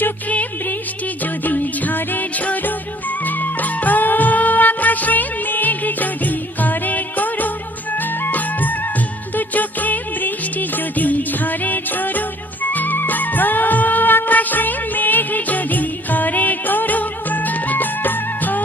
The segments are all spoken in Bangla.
চোখে বৃষ্টি যদি ঝরে ঝরুক, ও আকাশে মেঘ যদি করে করুক, দু চোখে বৃষ্টি যদি ঝরে ঝরুক, ও আকাশে মেঘ যদি করে করুক, ও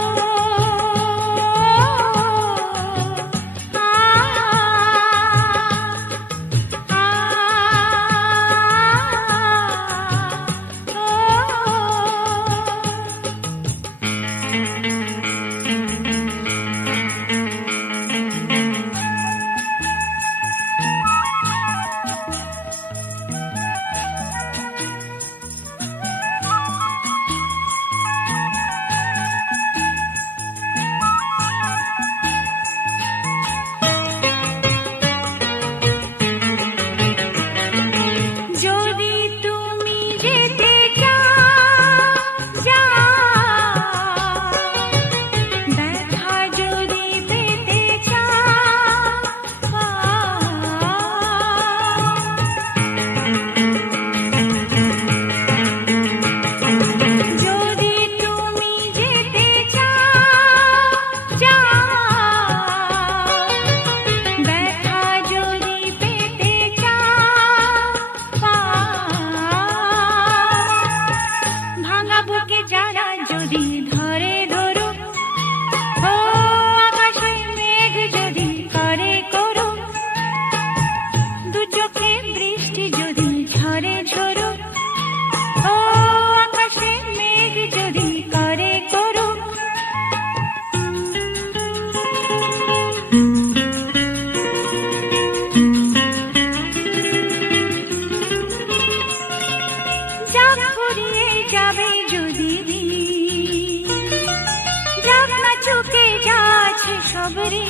সবরে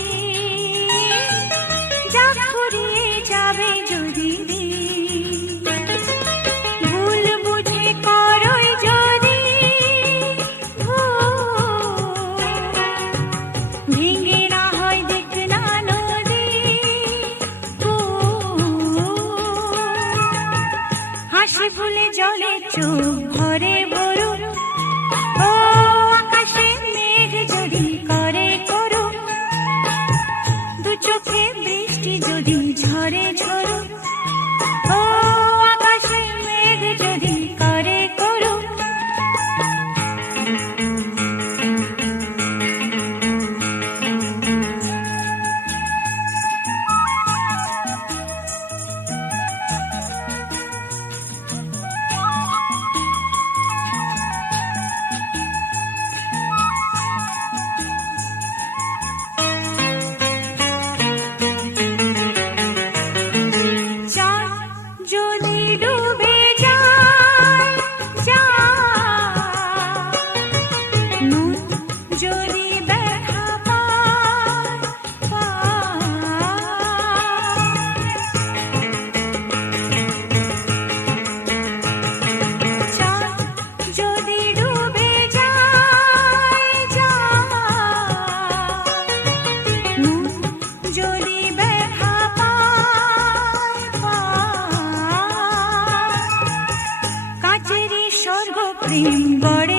যা ফুরিয়ে যাবে যদি ভুল বুঝে করই যদি ভেঙে না হয় দেখ না নদী, হাসি ভুলে জলে চোখ ভরে বরুণ, ও আকাশে মেঘ যদি করে করুক, দু চোখে বৃষ্টি যদি ঝরে ঝরুক, ও আকাশে মেঘ যদি করে করুক। যদি ডুবে যায় মন যদি ব্যথা পায়, যদি ডুবে যায় মন যদি ব্যথা কাচেরি স্বর্গ প্রেম গড়ে